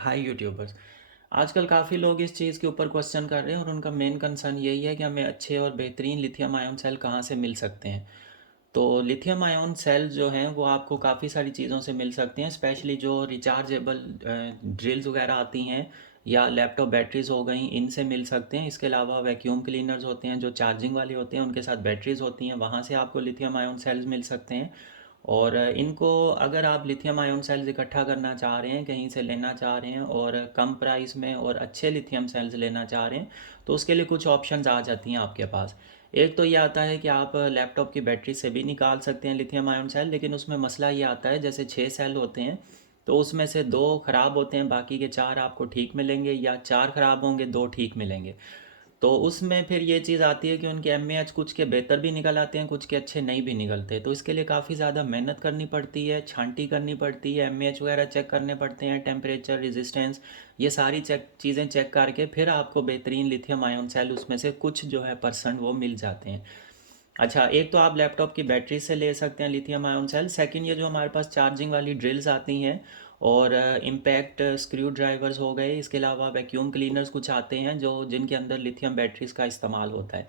हाय YouTubers. आजकल काफ़ी लोग इस चीज़ के ऊपर क्वेश्चन कर रहे हैं और उनका मेन कंसर्न यही है कि हमें अच्छे और बेहतरीन लिथियम आयन सेल कहाँ से मिल सकते हैं। तो लिथियम आयन सेल जो हैं वो आपको काफ़ी सारी चीज़ों से मिल सकते हैं, स्पेशली जो रिचार्जेबल ड्रिल्स वगैरह आती हैं या लैपटॉप बैटरीज हो गई, इनसे मिल सकते हैं। इसके अलावा वैक्यूम क्लीनर्स होते हैं जो चार्जिंग वाले होते हैं, उनके साथ बैटरीज होती हैं, वहाँ से आपको लिथियम आयन सेल्स मिल सकते हैं। और इनको अगर आप लिथियम आयन सेल्स इकट्ठा करना चाह रहे हैं, कहीं से लेना चाह रहे हैं और कम प्राइस में और अच्छे लिथियम सेल्स लेना चाह रहे हैं, तो उसके लिए कुछ ऑप्शंस आ जाती हैं आपके पास। एक तो ये आता है कि आप लैपटॉप की बैटरी से भी निकाल सकते हैं लिथियम आयन सेल, लेकिन उसमें मसला ये आता है जैसे 6 सेल होते हैं तो उसमें से 2 ख़राब होते हैं, बाकी के 4 आपको ठीक मिलेंगे, या 4 ख़राब होंगे 2 ठीक मिलेंगे। तो उसमें फिर ये चीज़ आती है कि उनके एमएएच कुछ के बेहतर भी निकल आते हैं, कुछ के अच्छे नहीं भी निकलते। तो इसके लिए काफ़ी ज़्यादा मेहनत करनी पड़ती है, छांटी करनी पड़ती है, एमएएच वगैरह चेक करने पड़ते हैं, टेम्परेचर, रेजिस्टेंस, ये सारी चीज़ें चेक करके फिर आपको बेहतरीन लिथियम आयन सेल उसमें से कुछ जो है परसेंट वो मिल जाते हैं। अच्छा, एक तो आप लैपटॉप की बैटरी से ले सकते हैं लिथियम आयन सेल। सेकंड, ये जो हमारे पास चार्जिंग वाली ड्रिल्स आती हैं और इम्पैक्ट स्क्रू ड्राइवर्स हो गए, इसके अलावा वैक्यूम क्लीनर्स कुछ आते हैं जो जिनके अंदर लिथियम बैटरीज का इस्तेमाल होता है।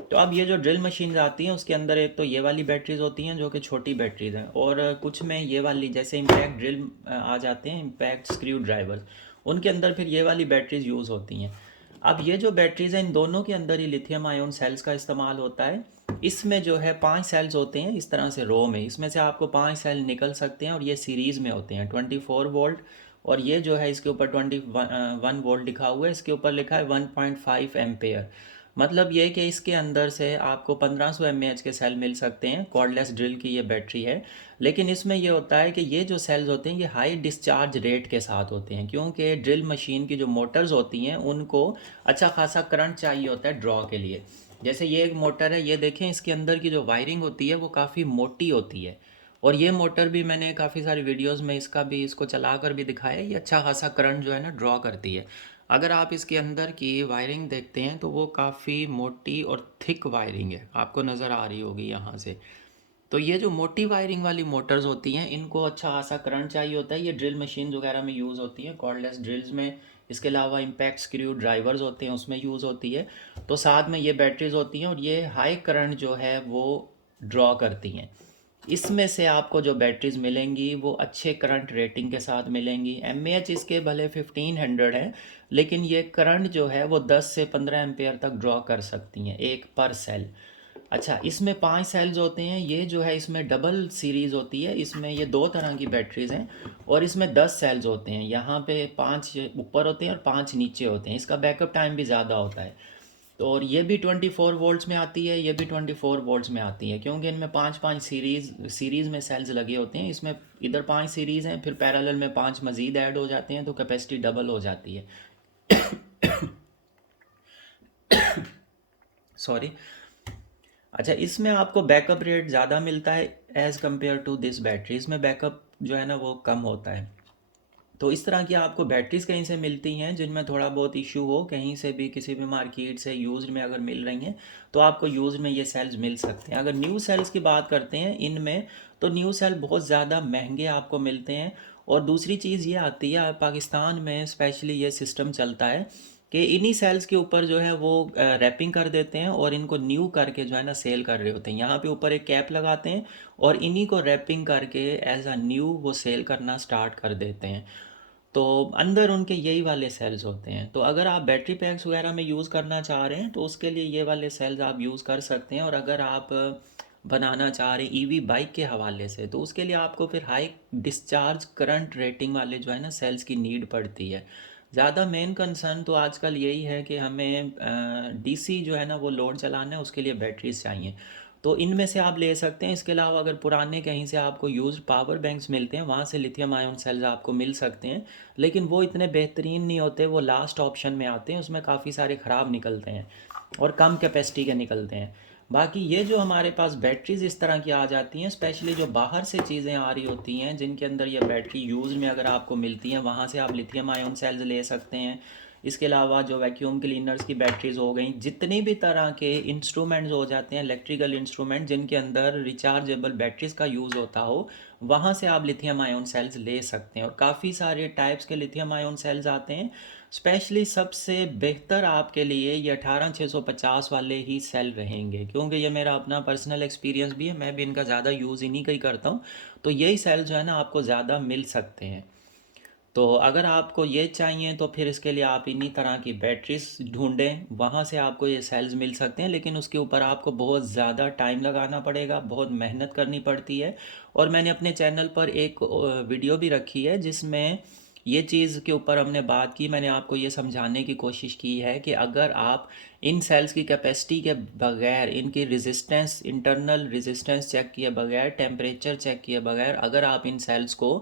तो अब ये जो ड्रिल मशीन आती हैं उसके अंदर एक तो ये वाली बैटरीज होती हैं जो कि छोटी बैटरीज हैं, और कुछ में ये वाली जैसे इम्पैक्ट ड्रिल आ जाते हैं, इम्पैक्ट स्क्रू ड्राइवर्स, उनके अंदर फिर ये वाली बैटरीज यूज़ होती हैं। अब ये जो बैटरीज हैं इन दोनों के अंदर ही लिथियम आयन सेल्स का इस्तेमाल होता है। इसमें जो है 5 सेल्स होते हैं इस तरह से रो में, इसमें से आपको 5 सेल निकल सकते हैं और ये सीरीज़ में होते हैं 24 वोल्ट। और ये जो है इसके ऊपर 21 वोल्ट लिखा हुआ है, इसके ऊपर लिखा है 1.5 एम्पेयर। मतलब ये कि इसके अंदर से आपको 1500 mAh के सेल मिल सकते हैं। कॉर्डलेस ड्रिल की ये बैटरी है, लेकिन इसमें ये होता है कि ये जो सेल्स होते हैं ये हाई डिस्चार्ज रेट के साथ होते हैं, क्योंकि ड्रिल मशीन की जो मोटर्स होती हैं उनको अच्छा खासा करंट चाहिए होता है ड्रॉ के लिए। जैसे ये एक मोटर है, ये देखें इसके अंदर की जो वायरिंग होती है वो काफ़ी मोटी होती है। और ये मोटर भी मैंने काफ़ी सारी वीडियोस में इसका भी इसको चला कर भी दिखाया है, ये अच्छा खासा करंट जो है ना ड्रॉ करती है। अगर आप इसके अंदर की वायरिंग देखते हैं तो वो काफ़ी मोटी और थिक वायरिंग है, आपको नज़र आ रही होगी यहाँ से। तो ये जो मोटी वायरिंग वाली मोटर्स होती हैं इनको अच्छा खासा करंट चाहिए होता है, ये ड्रिल मशीन वगैरह में यूज़ होती हैं, कॉर्डलेस ड्रिल्स में। इसके अलावा इम्पैक्ट स्क्रू ड्राइवर्स होते हैं उसमें यूज़ होती है। तो साथ में ये बैटरीज होती हैं और ये हाई करंट जो है वो ड्रॉ करती हैं। इसमें से आपको जो बैटरीज मिलेंगी वो अच्छे करंट रेटिंग के साथ मिलेंगी। एमएएच इसके भले 1500 है, लेकिन ये करंट जो है वो 10 से 15 एम्पेयर तक ड्रॉ कर सकती हैं एक पर सेल। अच्छा, इसमें 5 सेल्स होते हैं, ये जो है इसमें डबल सीरीज़ होती है, इसमें ये 2 तरह की बैटरीज हैं। और इसमें 10 सेल्स होते हैं, यहाँ पे 5 ऊपर होते हैं और 5 नीचे होते हैं, इसका बैकअप टाइम भी ज़्यादा होता है। तो और ये भी 24 वोल्ट्स में आती है, ये भी 24 वोल्ट्स में आती है, क्योंकि इनमें 5 5 सीरीज़ में सेल्स लगे होते हैं। इसमें इधर 5 सीरीज़ हैं, फिर पैरेलल में 5 मज़ीद ऐड हो जाते हैं, तो कैपेसिटी डबल हो जाती है। सॉरी। अच्छा, इसमें आपको बैकअप रेट ज़्यादा मिलता है as compare to this battery, इसमें बैकअप जो है ना वो कम होता है। तो इस तरह की आपको बैटरीज़ कहीं से मिलती हैं जिनमें थोड़ा बहुत इशू हो, कहीं से भी किसी भी मार्केट से यूज्ड में अगर मिल रही हैं तो आपको यूज्ड में ये सेल्स मिल सकते हैं। अगर न्यू सेल्स की बात करते हैं इनमें, तो न्यू सेल बहुत ज़्यादा महंगे आपको मिलते हैं। और दूसरी चीज़ ये आती है, पाकिस्तान में स्पेशली ये सिस्टम चलता है कि इन्हीं सेल्स के ऊपर जो है वो रैपिंग कर देते हैं और इनको न्यू करके जो है ना सेल कर रहे होते हैं। यहाँ पे ऊपर एक कैप लगाते हैं और इन्हीं को रैपिंग करके एज अ न्यू वो सेल करना स्टार्ट कर देते हैं। तो अंदर उनके यही वाले सेल्स होते हैं। तो अगर आप बैटरी पैक्स वगैरह में यूज़ करना चाह रहे हैं तो उसके लिए ये वाले सेल्स आप यूज़ कर सकते हैं। और अगर आप बनाना चाह रहे हैं ईवी बाइक के हवाले से, तो उसके लिए आपको फिर हाई डिस्चार्ज करंट रेटिंग वाले जो है ना सेल्स की नीड पड़ती है। ज़्यादा मेन कंसर्न तो आजकल यही है कि हमें डीसी जो है ना वो लोड चलाना है, उसके लिए बैटरीज चाहिए। तो इनमें से आप ले सकते हैं। इसके अलावा अगर पुराने कहीं से आपको यूज्ड पावर बैंक्स मिलते हैं, वहाँ से लिथियम आयन सेल्स आपको मिल सकते हैं, लेकिन वो इतने बेहतरीन नहीं होते, वो लास्ट ऑप्शन में आते हैं, उसमें काफ़ी सारे ख़राब निकलते हैं और कम कैपेसिटी के निकलते हैं। बाकी ये जो हमारे पास बैटरीज इस तरह की आ जाती हैं, स्पेशली जो बाहर से चीज़ें आ रही होती हैं जिनके अंदर ये बैटरी यूज़ में अगर आपको मिलती हैं, वहाँ से आप लिथियम आयन सेल्स ले सकते हैं। इसके अलावा जो वैक्यूम क्लीनर्स की बैटरीज हो गई, जितने भी तरह के इंस्ट्रूमेंट्स हो जाते हैं, इलेक्ट्रिकल इंस्ट्रूमेंट जिनके अंदर रिचार्जेबल बैटरीज का यूज़ होता हो, वहाँ से आप लिथियम आयोन सेल्स ले सकते हैं। और काफ़ी सारे टाइप्स के लिथियम आयोन सेल्स आते हैं। स्पेशली सबसे बेहतर आपके लिए ये 18650 वाले ही सेल रहेंगे, क्योंकि ये मेरा अपना पर्सनल एक्सपीरियंस भी है, मैं भी इनका ज़्यादा यूज़ इन्हीं का ही करता हूँ। तो यही सेल जो है ना आपको ज़्यादा मिल सकते हैं। तो अगर आपको ये चाहिए तो फिर इसके लिए आप इन्हीं तरह की बैटरीज ढूंढें, वहाँ से आपको ये सेल्स मिल सकते हैं, लेकिन उसके ऊपर आपको बहुत ज़्यादा टाइम लगाना पड़ेगा, बहुत मेहनत करनी पड़ती है। और मैंने अपने चैनल पर एक वीडियो भी रखी है जिसमें ये चीज़ के ऊपर हमने बात की। मैंने आपको ये समझाने की कोशिश की है कि अगर आप इन सेल्स की कैपेसिटी के बगैर, इनकी रेजिस्टेंस, इंटरनल रेजिस्टेंस चेक किए बगैर, टेम्परेचर चेक किए बगैर अगर आप इन सेल्स को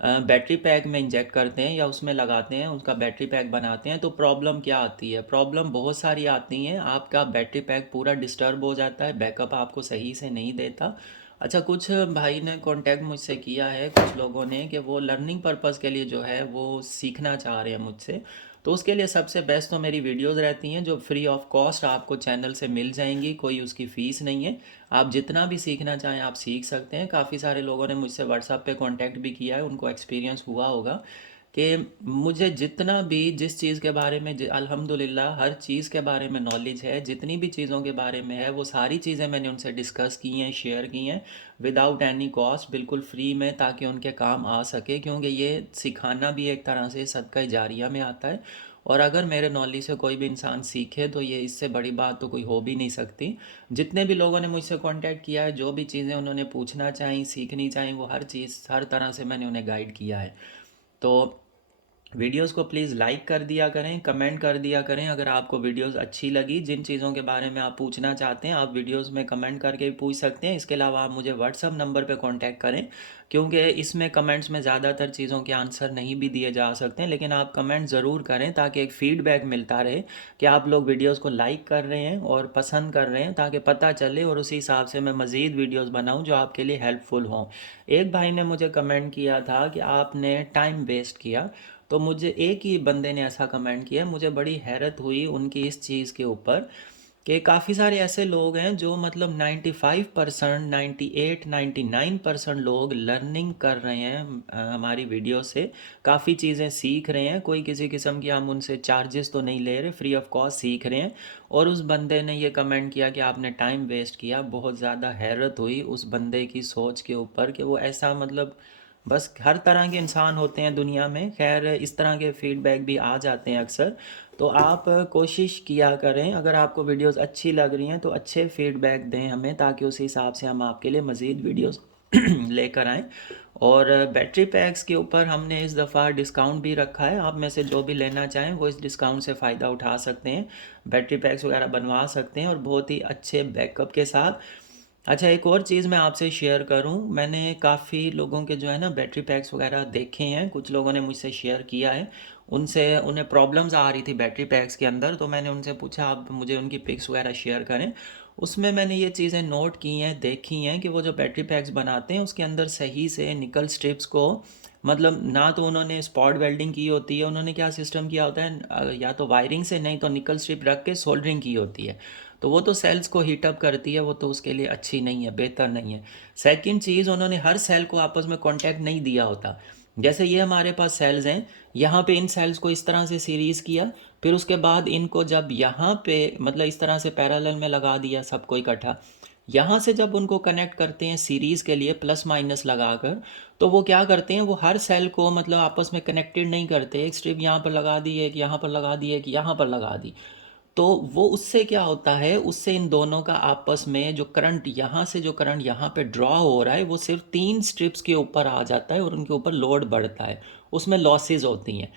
बैटरी पैक में इंजेक्ट करते हैं या उसमें लगाते हैं, उसका बैटरी पैक बनाते हैं, तो प्रॉब्लम क्या आती है? प्रॉब्लम बहुत सारी आती हैं। आपका बैटरी पैक पूरा डिस्टर्ब हो जाता है, बैकअप आपको सही से नहीं देता। अच्छा, कुछ भाई ने कांटेक्ट मुझसे किया है, कुछ लोगों ने, कि वो लर्निंग पर्पज़ के लिए जो है वो सीखना चाह रहे हैं मुझसे। तो उसके लिए सबसे बेस्ट तो मेरी वीडियोस रहती हैं जो फ्री ऑफ कॉस्ट आपको चैनल से मिल जाएंगी, कोई उसकी फ़ीस नहीं है। आप जितना भी सीखना चाहें आप सीख सकते हैं। काफ़ी सारे लोगों ने मुझसे व्हाट्सएप पे कांटेक्ट भी किया है, उनको एक्सपीरियंस हुआ होगा कि मुझे जितना भी जिस चीज़ के बारे में अल्हम्दुलिल्लाह हर चीज़ के बारे में नॉलेज है, जितनी भी चीज़ों के बारे में है वो सारी चीज़ें मैंने उनसे डिस्कस की हैं, शेयर की हैं, विदाउट एनी कॉस्ट, बिल्कुल फ्री में, ताकि उनके काम आ सके। क्योंकि ये सिखाना भी एक तरह से सदका जारिया में आता है। और अगर मेरे नॉलेज से कोई भी इंसान सीखे तो ये इससे बड़ी बात तो कोई हो भी नहीं सकती। जितने भी लोगों ने मुझसे कांटेक्ट किया है, जो भी चीज़ें उन्होंने पूछना चाहीं, सीखनी चाहीं, वो हर चीज़ हर तरह से मैंने उन्हें गाइड किया है। तो वीडियोस को प्लीज़ लाइक कर दिया करें, कमेंट कर दिया करें अगर आपको वीडियोस अच्छी लगी। जिन चीज़ों के बारे में आप पूछना चाहते हैं आप वीडियोस में कमेंट करके भी पूछ सकते हैं। इसके अलावा आप मुझे व्हाट्सअप नंबर पे कांटेक्ट करें, क्योंकि इसमें कमेंट्स में ज़्यादातर चीज़ों के आंसर नहीं भी दिए जा सकते हैं, लेकिन आप कमेंट ज़रूर करें ताकि एक फ़ीडबैक मिलता रहे कि आप लोग वीडियोज़ को लाइक कर रहे हैं और पसंद कर रहे हैं, ताकि पता चले और उसी हिसाब से मैं मज़ीद वीडियोज़ बनाऊँ जो आपके लिए हेल्पफुल हों। एक भाई ने मुझे कमेंट किया था कि आपने टाइम वेस्ट किया। तो मुझे एक ही बंदे ने ऐसा कमेंट किया, मुझे बड़ी हैरत हुई उनकी इस चीज़ के ऊपर कि काफ़ी सारे ऐसे लोग हैं जो मतलब 95%, 98, 99% लोग लर्निंग कर रहे हैं हमारी वीडियो से, काफ़ी चीज़ें सीख रहे हैं। कोई किसी किस्म की हम उनसे चार्जेस तो नहीं ले रहे, फ्री ऑफ कॉस्ट सीख रहे हैं। और उस बंदे ने ये कमेंट किया कि आपने टाइम वेस्ट किया। बहुत ज़्यादा हैरत हुई उस बंदे की सोच के ऊपर कि वो ऐसा, मतलब बस हर तरह के इंसान होते हैं दुनिया में। खैर, इस तरह के फीडबैक भी आ जाते हैं अक्सर। तो आप कोशिश किया करें, अगर आपको वीडियोस अच्छी लग रही हैं तो अच्छे फीडबैक दें हमें, ताकि उसी हिसाब से हम आपके लिए मज़ीद वीडियोस लेकर आएँ। और बैटरी पैक्स के ऊपर हमने इस दफ़ा डिस्काउंट भी रखा है। आप में से जो भी लेना चाहें वो इस डिस्काउंट से फ़ायदा उठा सकते हैं, बैटरी पैक्स वगैरह बनवा सकते हैं और बहुत ही अच्छे बैकअप के साथ। अच्छा, एक और चीज़ मैं आपसे शेयर करूं, मैंने काफ़ी लोगों के जो है ना बैटरी पैक्स वगैरह देखे हैं, कुछ लोगों ने मुझसे शेयर किया है। उनसे उन्हें प्रॉब्लम्स आ रही थी बैटरी पैक्स के अंदर, तो मैंने उनसे पूछा आप मुझे उनकी पिक्स वगैरह शेयर करें। उसमें मैंने ये चीज़ें नोट की हैं, देखी हैं कि वो जो बैटरी पैक्स बनाते हैं उसके अंदर सही से निकल स्ट्रिप्स को, मतलब ना तो उन्होंने स्पॉट वेल्डिंग की होती है, उन्होंने क्या सिस्टम किया होता है, या तो वायरिंग से, नहीं तो निकल स्ट्रिप रख के सोल्डरिंग की होती है। तो वो तो सेल्स को हीटअप करती है, वो तो उसके लिए अच्छी नहीं है, बेहतर नहीं है। सेकंड चीज़, उन्होंने हर सेल को आपस में कांटेक्ट नहीं दिया होता। जैसे ये हमारे पास सेल्स हैं, यहाँ पे इन सेल्स को इस तरह से सीरीज़ किया, फिर उसके बाद इनको जब यहाँ पे मतलब इस तरह से पैरेलल में लगा दिया सबको इकट्ठा, यहाँ से जब उनको कनेक्ट करते हैं सीरीज़ के लिए प्लस माइनस लगाकर, तो वो क्या करते हैं, वो हर सेल को मतलब आपस में कनेक्टेड नहीं करते। एक स्ट्रिप यहाँ पर लगा दी, एक यहाँ पर लगा दी, एक यहाँ पर लगा दी। तो वो उससे क्या होता है, उससे इन दोनों का आपस में जो करंट, यहाँ से जो करंट यहाँ पे ड्रॉ हो रहा है वो सिर्फ 3 स्ट्रिप्स के ऊपर आ जाता है और उनके ऊपर लोड बढ़ता है, उसमें लॉसेज होती हैं।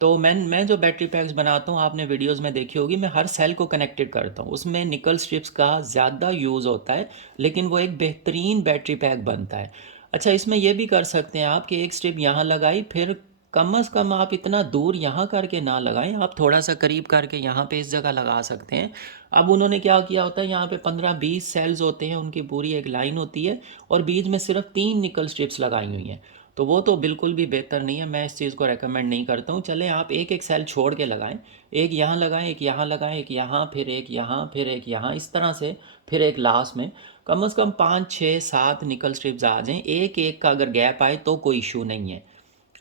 तो मैं जो बैटरी पैक्स बनाता हूँ, आपने वीडियोस में देखी होगी, मैं हर सेल को कनेक्टेड करता हूँ, उसमें निकल स्ट्रिप्स का ज़्यादा यूज़ होता है, लेकिन वो एक बेहतरीन बैटरी पैक बनता है। अच्छा, इसमें यह भी कर सकते हैं आप कि एक स्ट्रिप यहाँ लगाई, फिर कम अज़ कम आप इतना दूर यहाँ करके ना लगाएं, आप थोड़ा सा करीब करके यहाँ पे इस जगह लगा सकते हैं। अब उन्होंने क्या किया होता है, यहाँ पे 15-20 सेल्स होते हैं, उनकी पूरी एक लाइन होती है और बीच में सिर्फ 3 निकल स्ट्रिप्स लगाई हुई हैं। तो वो तो बिल्कुल भी बेहतर नहीं है, मैं इस चीज़ को रेकमेंड नहीं करता हूँ। चलें आप एक एक सेल छोड़ के लगाएं, एक यहाँ लगाएं, एक यहाँ लगाएं, एक यहाँ, फिर एक यहाँ, फिर एक यहाँ, इस तरह से, फिर एक लास्ट में। कम से कम 5 6 7 निकल स्ट्रिप्स आ जाएं, एक एक का अगर गैप आए तो कोई इशू नहीं है।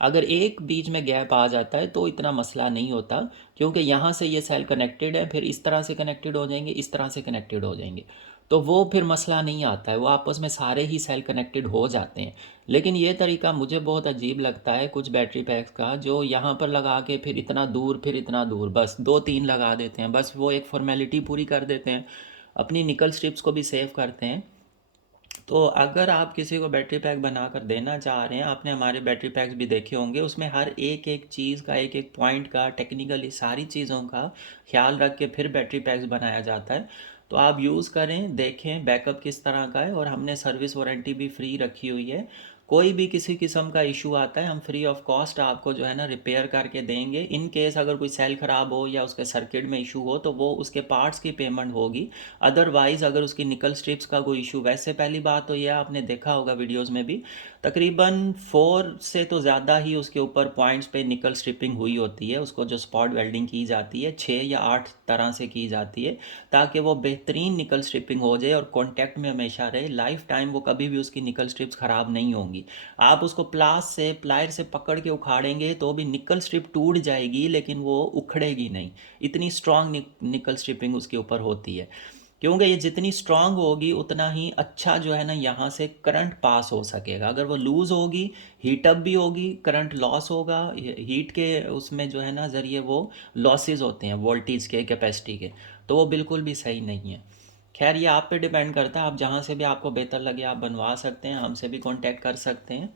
अगर एक बीच में गैप आ जाता है तो इतना मसला नहीं होता, क्योंकि यहाँ से ये सेल कनेक्टेड है, फिर इस तरह से कनेक्टेड हो जाएंगे, इस तरह से कनेक्टेड हो जाएंगे, तो वो फिर मसला नहीं आता है, वो आपस में सारे ही सेल कनेक्टेड हो जाते हैं। लेकिन ये तरीका मुझे बहुत अजीब लगता है कुछ बैटरी पैक्स का, जो यहाँ पर लगा के फिर इतना दूर, फिर इतना दूर, बस 2 3 लगा देते हैं, बस वो एक फॉर्मेलिटी पूरी कर देते हैं, अपनी निकल स्ट्रिप्स को भी सेव करते हैं। तो अगर आप किसी को बैटरी पैक बनाकर देना चाह रहे हैं, आपने हमारे बैटरी पैक्स भी देखे होंगे, उसमें हर एक एक चीज़ का, एक एक पॉइंट का, टेक्निकली सारी चीज़ों का ख्याल रख के फिर बैटरी पैक्स बनाया जाता है। तो आप यूज़ करें, देखें बैकअप किस तरह का है, और हमने सर्विस वारंटी भी फ्री रखी हुई है। कोई भी किसी किस्म का इशू आता है, हम फ्री ऑफ कॉस्ट आपको जो है ना रिपेयर करके देंगे। इन केस अगर कोई सेल ख़राब हो या उसके सर्किट में इशू हो तो वो उसके पार्ट्स की पेमेंट होगी। अदरवाइज़ अगर उसकी निकल स्ट्रिप्स का कोई इशू, वैसे पहली बात तो यह आपने देखा होगा वीडियोस में भी, तकरीबन 4 से तो ज़्यादा ही उसके ऊपर पॉइंट्स पे निकल स्ट्रिपिंग हुई होती है, उसको जो स्पॉट वेल्डिंग की जाती है 6 या 8 तरह से की जाती है, ताकि वो बेहतरीन निकल स्ट्रिपिंग हो जाए और कॉन्टैक्ट में हमेशा रहे लाइफ टाइम, वो कभी भी उसकी निकल स्ट्रिप्स ख़राब नहीं होंगी। आप उसको प्लायर से पकड़ के उखाड़ेंगे तो भी निकल स्ट्रिप टूट जाएगी, लेकिन वो उखड़ेगी नहीं, इतनी स्ट्रॉन्ग निकल स्ट्रिपिंग उसके ऊपर होती है। क्योंकि ये जितनी स्ट्रांग होगी उतना ही अच्छा जो है ना यहाँ से करंट पास हो सकेगा। अगर वो लूज़ होगी, हीटअप भी होगी, करंट लॉस होगा, हीट के उसमें जो है ना ज़रिए वो लॉसेस होते हैं वोल्टेज के, कैपेसिटी के, तो वो बिल्कुल भी सही नहीं है। खैर ये आप पे डिपेंड करता है, आप जहाँ से भी आपको बेहतर लगे आप बनवा सकते हैं, हमसे भी कांटेक्ट कर सकते हैं।